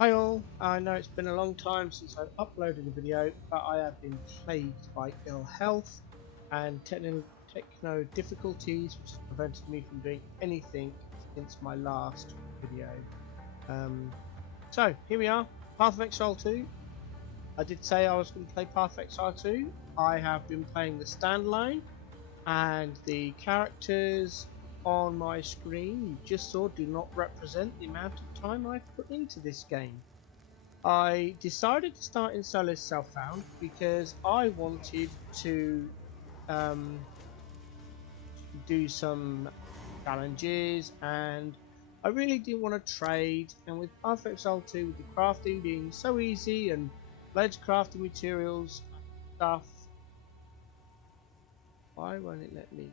Hi all, I know it's been a long time since I've uploaded a video, but I have been plagued by ill health and techno difficulties which has prevented me from doing anything since my last video. So here we are, Path of Exile 2. I did say I was going to play Path of Exile 2. I have been playing the standalone, and the characters on my screen you just saw do not represent the amount of time I've put into this game. I decided to start in solo self-found because I wanted to um, do some challenges, and I really didn't want to trade. And with Path of Exile 2, with the crafting being so easy and loads of crafting materials and stuff, why won't it let me?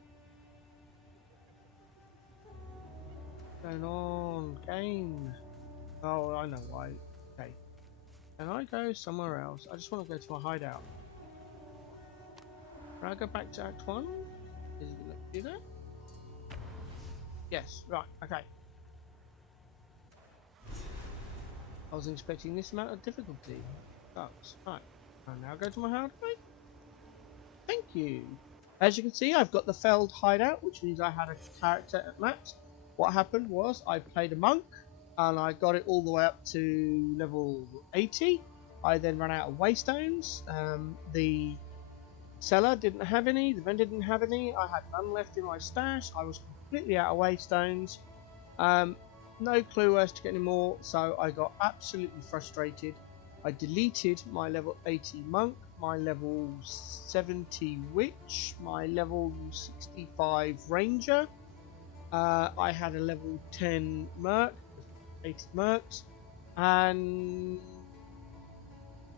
What's going on, game? Oh, I know why. Okay, can I go somewhere else? I just want to go to my hideout. Can I go back to Act 1? Is it going to do that? Yes, right, okay. I wasn't expecting this amount of difficulty. Sucks. Right, I'll now go to my hideout. Thank you. As you can see, I've got the failed hideout, which means I had a character at max. What happened was I played a monk, and I got it all the way up to level 80. I then ran out of waystones. The seller didn't have any, the vendor didn't have any, I had none left in my stash, I was completely out of waystones. No clue where to get any more, so I got absolutely frustrated. I deleted my level 80 monk, my level 70 witch, my level 65 ranger. I had a level 10 merc, 80 mercs, and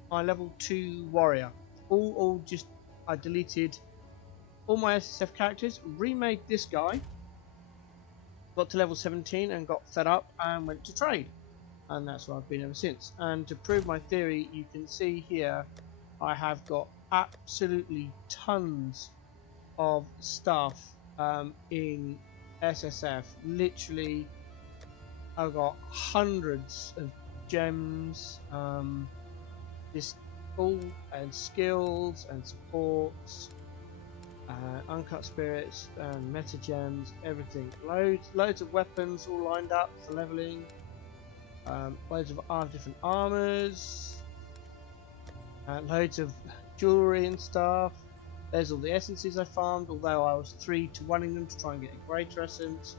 my level 2 warrior. All just I deleted all my SSF characters, remade this guy, got to level 17 and got fed up and went to trade. And that's where I've been ever since. And to prove my theory, you can see here I have got absolutely tons of stuff in SSF. Literally, I've got hundreds of gems, just all and skills and supports, uncut spirits and meta gems, everything. Loads of weapons all lined up for leveling. Loads of different armors, loads of jewelry and stuff. There's all the essences I farmed, although I was 3 to 1ing them to try and get a greater essence.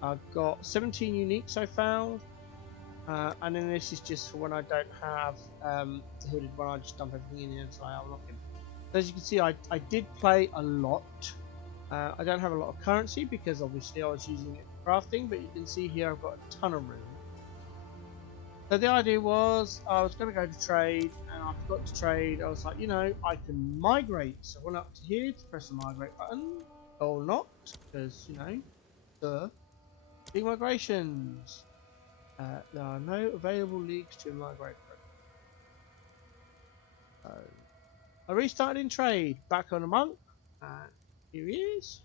I've got 17 uniques I found, and then this is just for when I don't have the hooded one. I just dump everything in here until I unlock him. So as you can see, I did play a lot. I don't have a lot of currency because obviously I was using it for crafting, but you can see here I've got a ton of room. So the idea was I was going to go to trade, and I forgot to trade. I was like, you know, I can migrate. So I went up to here to press the migrate button, or not, because, you know, big migrations. There are no available leagues to migrate. So I restarted in trade, back on a monk, and here he is.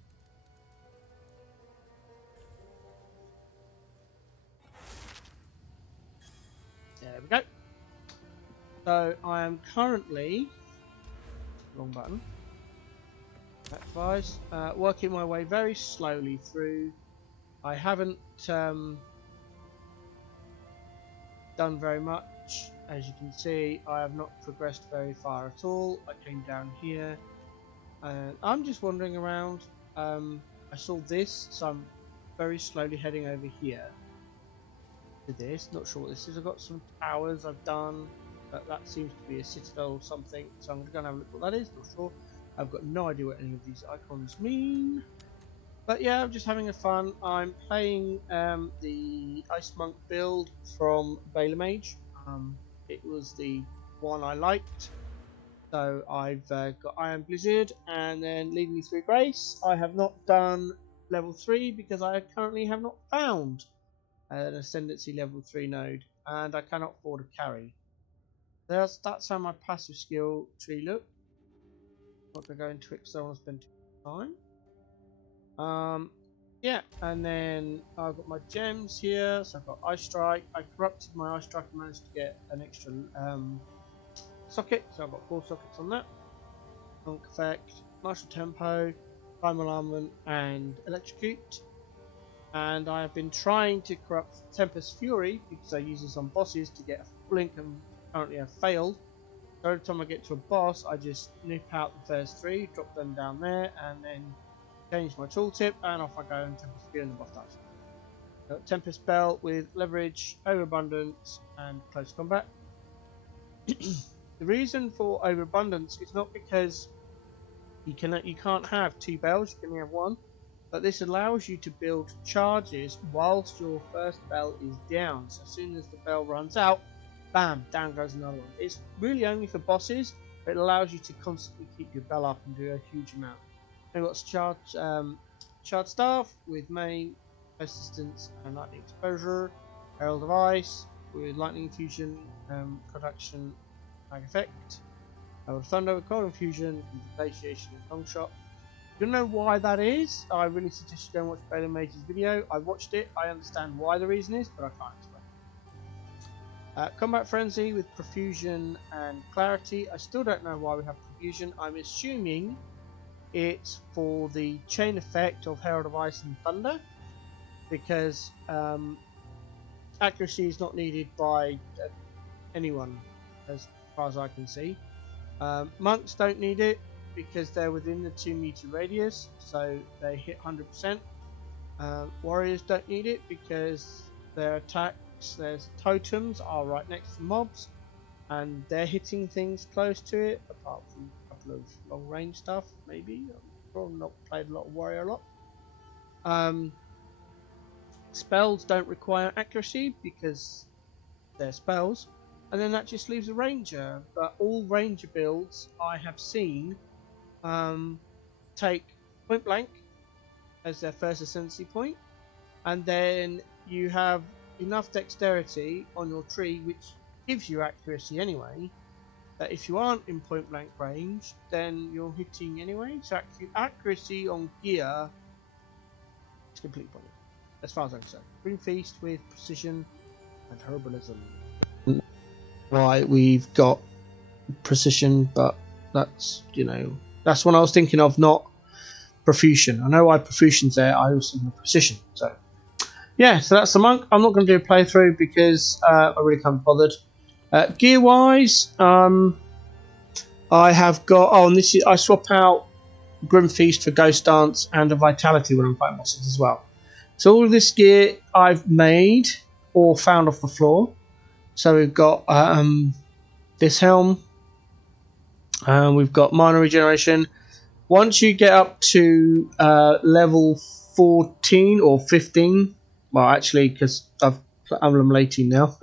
There we go. So I am currently, wrong button, advice, working my way very slowly through. I haven't done very much. As you can see, I have not progressed very far at all. I came down here and I'm just wandering around. I saw this, so I'm very slowly heading over here to this. Not sure what this is. I've got some towers I've done, but that seems to be a citadel or something, so I'm going to go and have a look what that is. Not sure. I've got no idea what any of these icons mean. But yeah, I'm just having a fun. I'm playing the Ice Monk build from Bala Mage. It was the one I liked. So I've got Iron Blizzard and then Leading Me Through Grace. I have not done level 3 because I currently have not found an Ascendancy level 3 node, and I cannot afford a carry. That's how my passive skill tree look. I'm not going to go into it because I don't want to spend too much time. yeah, and then I've got my gems here. So I've got Ice Strike. I corrupted my Ice Strike and managed to get an extra socket. So I've got 4 sockets on that. Funk Effect, Martial Tempo, Primal Armament, and Electrocute. And I have been trying to corrupt Tempest Fury because I use this on bosses to get a blink, and currently I've failed. So every time I get to a boss, I just nip out the first 3, drop them down there, and then change my tooltip, and off I go and Tempest Fury and the boss dies. Tempest Belt with leverage, overabundance, and close combat. The reason for overabundance is not because you can't have 2 bells, you can only have 1, but this allows you to build charges whilst your first bell is down. So as soon as the bell runs out, bam, down goes another one. It's really only for bosses, but it allows you to constantly keep your bell up and do a huge amount. I've got Shard Staff with main, persistence, and lightning exposure. Herald of Ice with lightning infusion, production, mag effect. Herald of Thunder with cold infusion, glaciation, and long shot. You don't know why that is? I really suggest you go and watch Baylor Mage's video. I watched it, I understand why the reason is, but I can't explain. Combat Frenzy with Profusion and Clarity. I still don't know why we have Profusion. I'm assuming it's for the chain effect of Herald of Ice and Thunder, because accuracy is not needed by anyone as far as I can see. Monks don't need it because they're within the 2 meter radius, so they hit 100%. Warriors don't need it because their attacks, their totems are right next to mobs, and they're hitting things close to it, apart from a couple of long range stuff, maybe. I've probably not played a lot of warrior a lot. Spells don't require accuracy because they're spells, and then that just leaves a ranger. But all ranger builds I have seen take point blank as their first ascendancy point, and then you have enough dexterity on your tree, which gives you accuracy anyway, that if you aren't in point blank range, then you're hitting anyway. So accuracy on gear is completely pointless, as far as I'm concerned. Green Feast with precision and herbalism. Why we've got precision, but that's, that's what I was thinking of, not profusion. I know why profusion's there, I was thinking of precision. So yeah, so that's the monk. I'm not going to do a playthrough because I really can't be bothered. Gear wise, I have got, and this is, I swap out Grim Feast for Ghost Dance and a Vitality when I'm fighting bosses as well. So all of this gear I've made or found off the floor. So we've got this helm, we've got mana regeneration. Once you get up to level 14 or 15, well, actually, because I'm late now,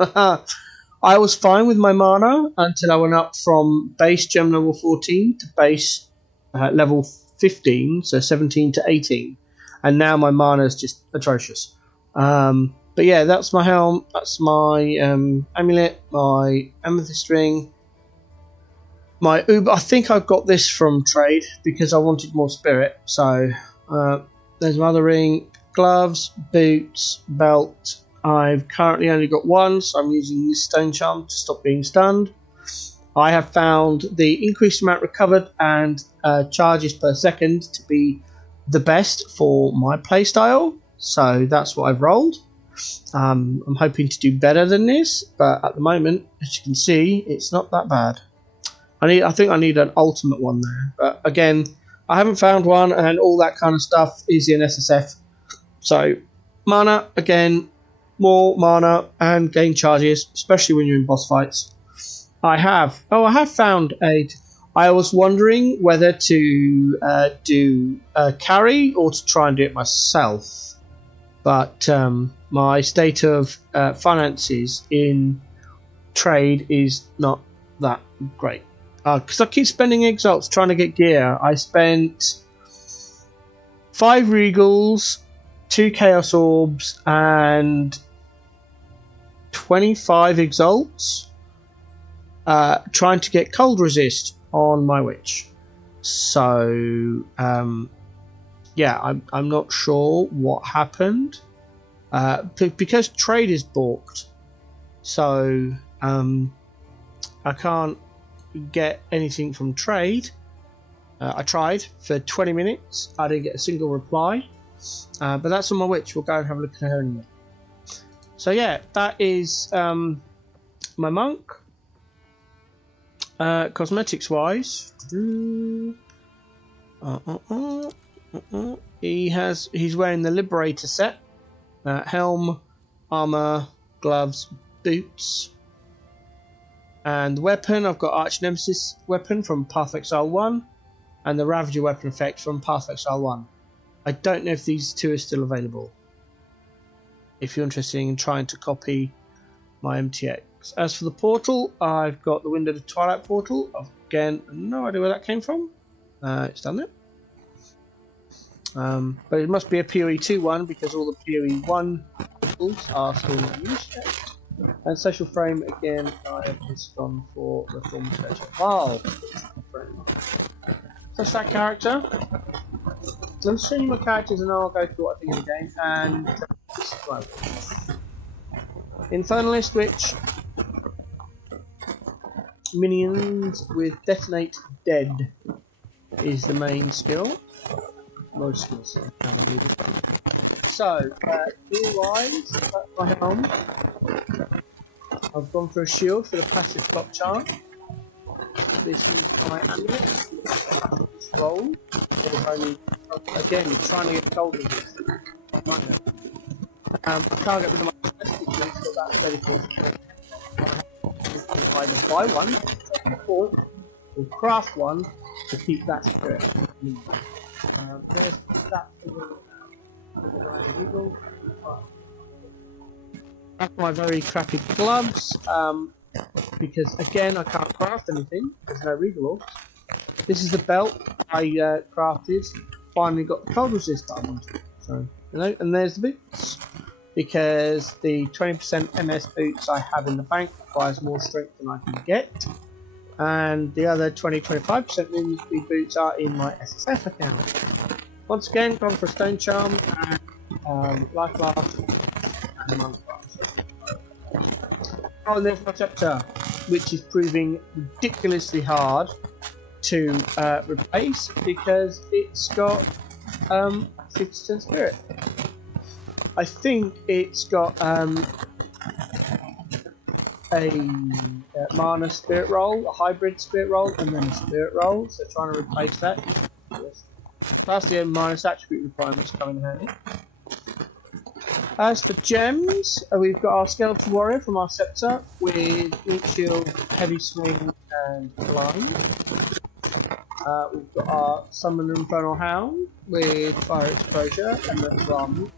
I was fine with my mana until I went up from base gem level 14 to base level 15, so 17 to 18, and now my mana is just atrocious. But yeah, that's my helm, that's my amulet, my amethyst ring, my Uber. I think I got this from trade because I wanted more spirit. So there's my other ring, gloves, boots, belt. I've currently only got 1, so I'm using this stone charm to stop being stunned. I have found the increased amount recovered and charges per second to be the best for my playstyle, so that's what I've rolled. I'm hoping to do better than this, but at the moment, as you can see, it's not that bad. I think I need an ultimate one there, but again, I haven't found one, and all that kind of stuff is in SSF. So mana, again, more mana and gain charges, especially when you're in boss fights. I have found I was wondering whether to do a carry or to try and do it myself, but my state of finances in trade is not that great. Because I keep spending exalts trying to get gear. I spent 5 regals, 2 chaos orbs, and 25 exalts trying to get cold resist on my witch. So yeah, I'm not sure what happened. Because trade is balked, so I can't get anything from trade. I tried for 20 minutes. I didn't get a single reply. But that's on my witch. We'll go and have a look at her anyway. So yeah, that is my monk. Cosmetics wise, he's wearing the Liberator set. Helm, armor, gloves, boots. And weapon, I've got Arch Nemesis weapon from Path of Exile 1 and the Ravager weapon effect from Path of Exile 1. I don't know if these two are still available. If you're interested in trying to copy my MTX. As for the portal, I've got the Window to Twilight portal. Again, no idea where that came from. It's done it. But it must be a PoE 2 one because all the PoE 1 portals are still not used yet. And social frame again, I have just gone for the form special file. That's that character. Let me show you my characters and I'll go through what I think of the game. And Infernalist, which minions with Detonate Dead is the main skill. Most skills. So, skill-wise, my helm. I've gone for a shield for the passive block charm. This is my amulet. This roll. Only, again, trying to get gold with this. I can't get rid of my chest because it's got that 34. Either buy one, or craft one to keep that spirit. There's that That's my very crappy gloves, because again I can't craft anything, there's no regal orbs. This is the belt I crafted, finally got the cold resist that I wanted. So, you know, and there's the boots. Because the 20% MS boots I have in the bank requires more strength than I can get. And the other 20-25% Moon Speed boots are in my SSF account. Once again, gone for Stone Charm and Life Blast and Monk Blast. Oh, and there's my chapter, which is proving ridiculously hard to replace because it's got 50% spirit. I think it's got a mana spirit roll, a hybrid spirit roll, and then a spirit roll. So trying to replace that. Plus the minus attribute requirements come in handy. As for gems, we've got our Skeleton Warrior from our Scepter with Ink Shield, Heavy Swing, and Blind. We've got our Summon Infernal Hound with Fire Exposure and then Rum.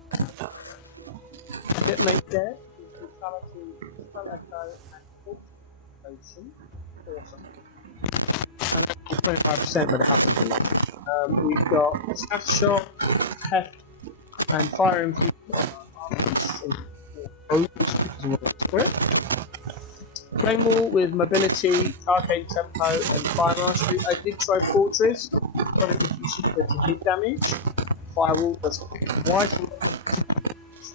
Detonate Dead, Brutality, Spell Echo, and Potion. Awesome. And that's 25%, but it happens a lot. We've got Staff Shot, Heft, and Fire Infusion. Flame Wall with Mobility, Arcane Tempo, and Fire Mastery. I did try Fortress, but it was cheaper to hit damage. Firewall was wide.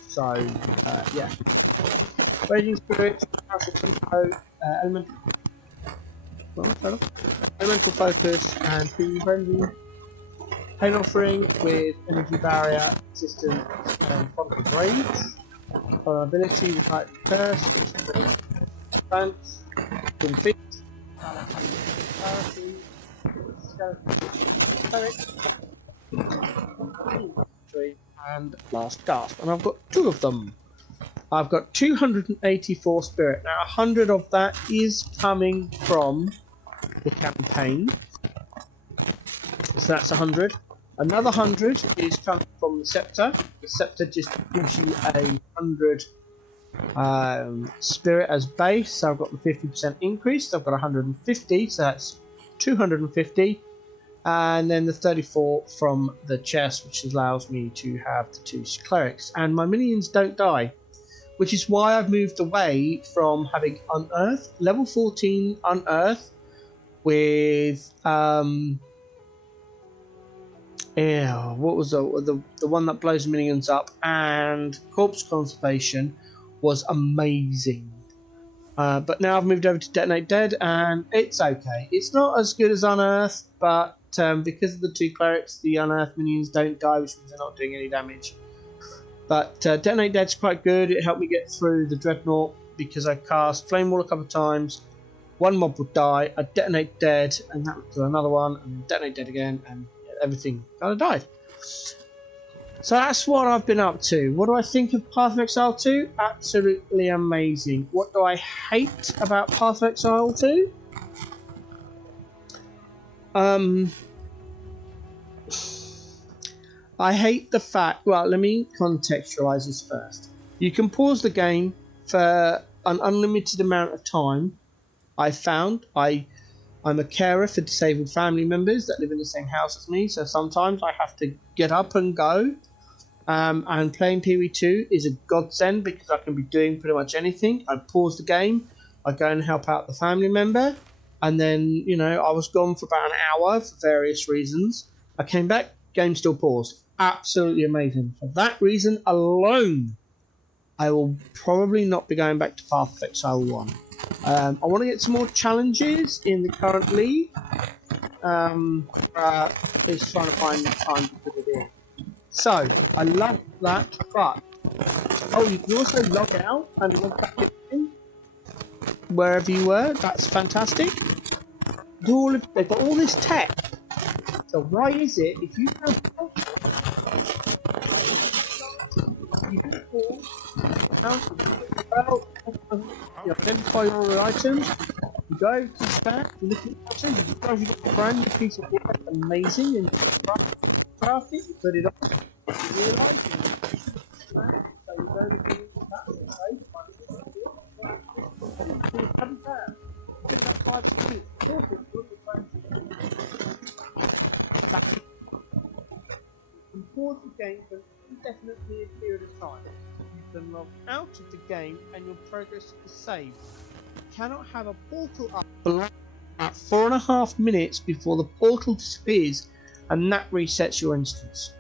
So, yeah. Raging Spirit, Castle Tempo, Elemental Focus, and Healing Frenzy. Pain Offering with Energy Barrier, Resistance, and Front of Rage. Vulnerability with Light Curse, Defense, Twin Feet, and Last Gasp. And I've got 2 of them. I've got 284 spirit. Now 100 of that is coming from the campaign. So that's 100. Another 100 is coming from the Scepter. The Scepter just gives you 100 spirit as base. So I've got the 50% increase. So I've got 150, so that's 250. And then the 34 from the chest, which allows me to have the 2 clerics. And my minions don't die, which is why I've moved away from having Unearth, level 14 Unearth with Yeah, what was the one that blows minions up, and corpse conservation was amazing. But now I've moved over to Detonate Dead, and it's okay. It's not as good as Unearth, but because of the two clerics, the Unearth minions don't die, which means they're not doing any damage. But Detonate Dead's quite good. It helped me get through the Dreadnought because I cast Flame Wall a couple of times. One mob would die, I'd Detonate Dead, and that would do another one, and Detonate Dead again, and everything kind of died. So that's what I've been up to. What do I think of Path of Exile 2? Absolutely amazing. What do I hate about Path of Exile 2? I hate the fact... Well, let me contextualise this first. You can pause the game for an unlimited amount of time. I found I'm a carer for disabled family members that live in the same house as me, so sometimes I have to get up and go. And playing PoE 2 is a godsend because I can be doing pretty much anything. I pause the game, I go and help out the family member, and then, you know, I was gone for about an hour for various reasons. I came back, game still paused. Absolutely amazing. For that reason alone, I will probably not be going back to Path of Exile 1. I want to get some more challenges in the current league. It's trying to find time to put it in. So, I love that, but... Oh, you can also log out and log back in wherever you were. That's fantastic. They've got all this tech. So why is it, if you have... You can call, you identify all the items, you go to the stack, you look at the items, you've got a brand new piece of work, amazing, and you craft it, you put it on, you realise so you go to the pause the game for an indefinite period of time. You can log out of the game and your progress is saved. You cannot have a portal up at 4.5 minutes before the portal disappears, and that resets your instance.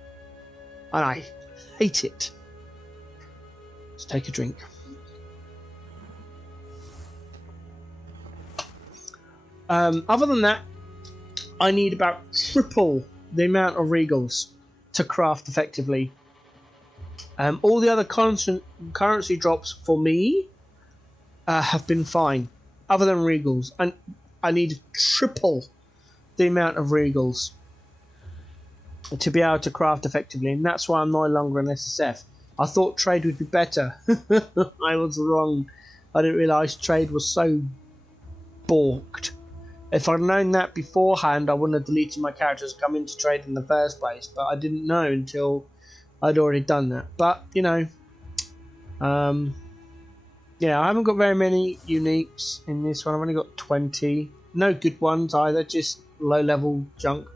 And I hate it. Let's take a drink. Other than that, I need about triple the amount of regals to craft effectively. All the other currency drops for me have been fine, other than regals, and I need triple the amount of regals to be able to craft effectively, and that's why I'm no longer an SSF. I thought trade would be better. I was wrong. I didn't realise trade was so balked. If I'd known that beforehand, I wouldn't have deleted my characters and come into trade in the first place, but I didn't know until I'd already done that. But, you know, yeah, I haven't got very many uniques in this one. I've only got 20. No good ones either, just low-level junk.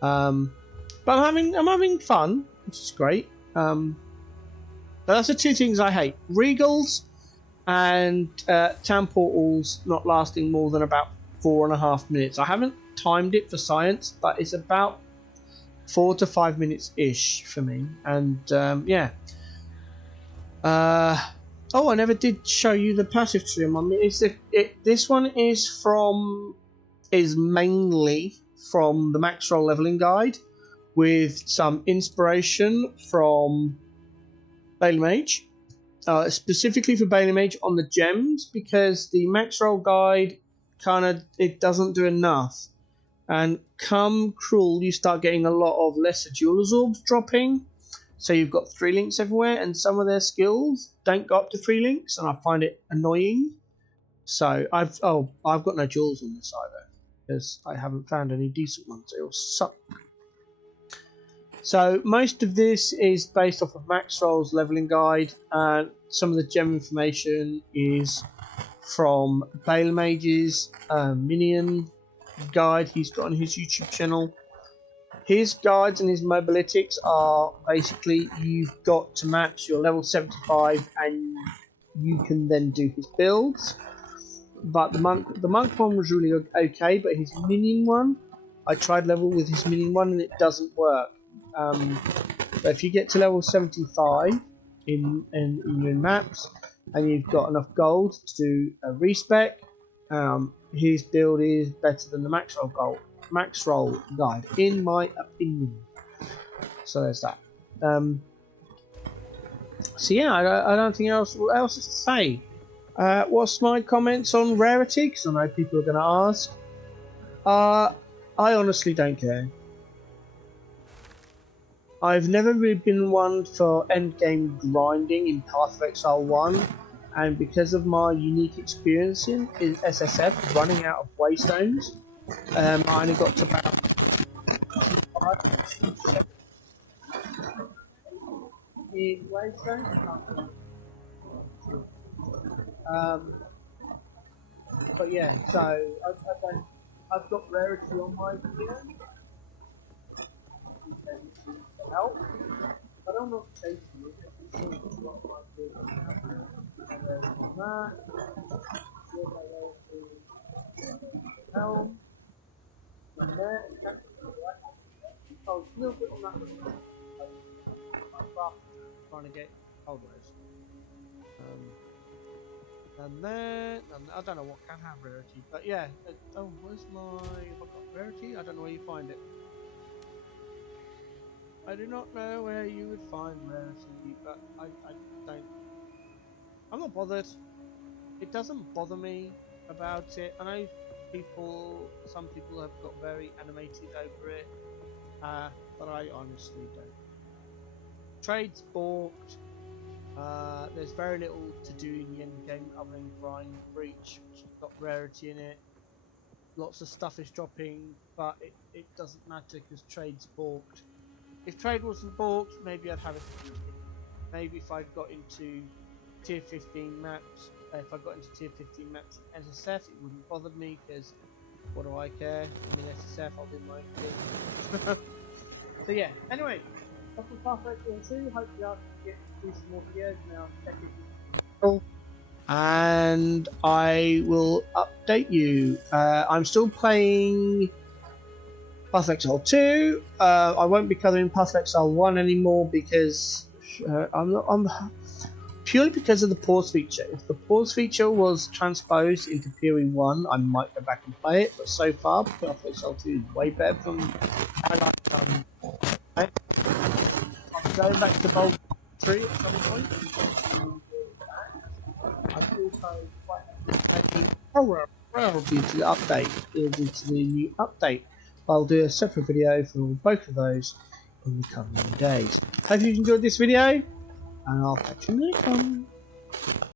But I'm having fun, which is great. But that's the two things I hate: regals and town portals not lasting more than about 4.5 minutes. I haven't timed it for science, but it's about 4 to 5 minutes ish for me. And yeah. Oh, I never did show you the passive tree I'm on. This one is mainly from the Max Roll Leveling Guide, with some inspiration from Bailey Mage, specifically for Bailey Mage on the gems, because the Max Roll Guide it doesn't do enough. And come Cruel, you start getting a lot of lesser Jeweler's Orbs dropping. So you've got 3 links everywhere, and some of their skills don't go up to 3 links, and I find it annoying. So I've got no jewels on this either, because I haven't found any decent ones. They all suck. So most of this is based off of Max Roll's leveling guide, and some of the gem information is from Bale Mage's minion guide he's got on his YouTube channel. His guides and his mobilytics are basically, you've got to match your level 75 and you can then do his builds. But the monk one was really okay, but his minion one I tried level with his minion one and it doesn't work. But if you get to level 75 in your maps and you've got enough gold to do a respec, his build is better than the max roll guide, in my opinion. So there's that. So yeah, I don't think what else is to say. What's my comments on rarity? Because I know people are going to ask. I honestly don't care. I've never really been one for endgame grinding in Path of Exile 1, and because of my unique experience in SSF running out of waystones, I only got to about 5 in waystones. But yeah, so I've got rarity on my video. Help. But I'm not chasing it. It's just not my video. And then on that, helm. And there, I was a little bit on that one. Trying to get hold of those. And then I don't know what can have rarity, but yeah. Oh, where's my? Have I got rarity? I don't know where you find it. I do not know where you would find rarity, but I don't. I'm not bothered. It doesn't bother me about it. I know some people have got very animated over it, but I honestly don't. Trade's balked. There's very little to do in the end game other than grind breach, which has got rarity in it. Lots of stuff is dropping, but it doesn't matter because trade's balked. If trade wasn't balked, maybe I'd have it. Maybe if I'd got into tier 15 maps, if I got into tier 15 maps in SSF, it wouldn't bother me because what do I care? I'm in SSF, I'll do my own thing. So yeah, anyway, that's the Path of Exile 2. Hopefully I can get through some more videos now. And I will update you. I'm still playing Path of Exile 2. I won't be covering Path of Exile 1 anymore because I'm purely because of the pause feature. If the pause feature was transposed into PoE 1, I might go back and play it. But so far, Path of Exile 2 is way better from I like. I'm going back to Bolt 3 at some point. I'm also quite happy due to the update, due to the new update. I'll do a separate video for both of those in the coming days. Hope you enjoyed this video, and I'll catch you in the next one.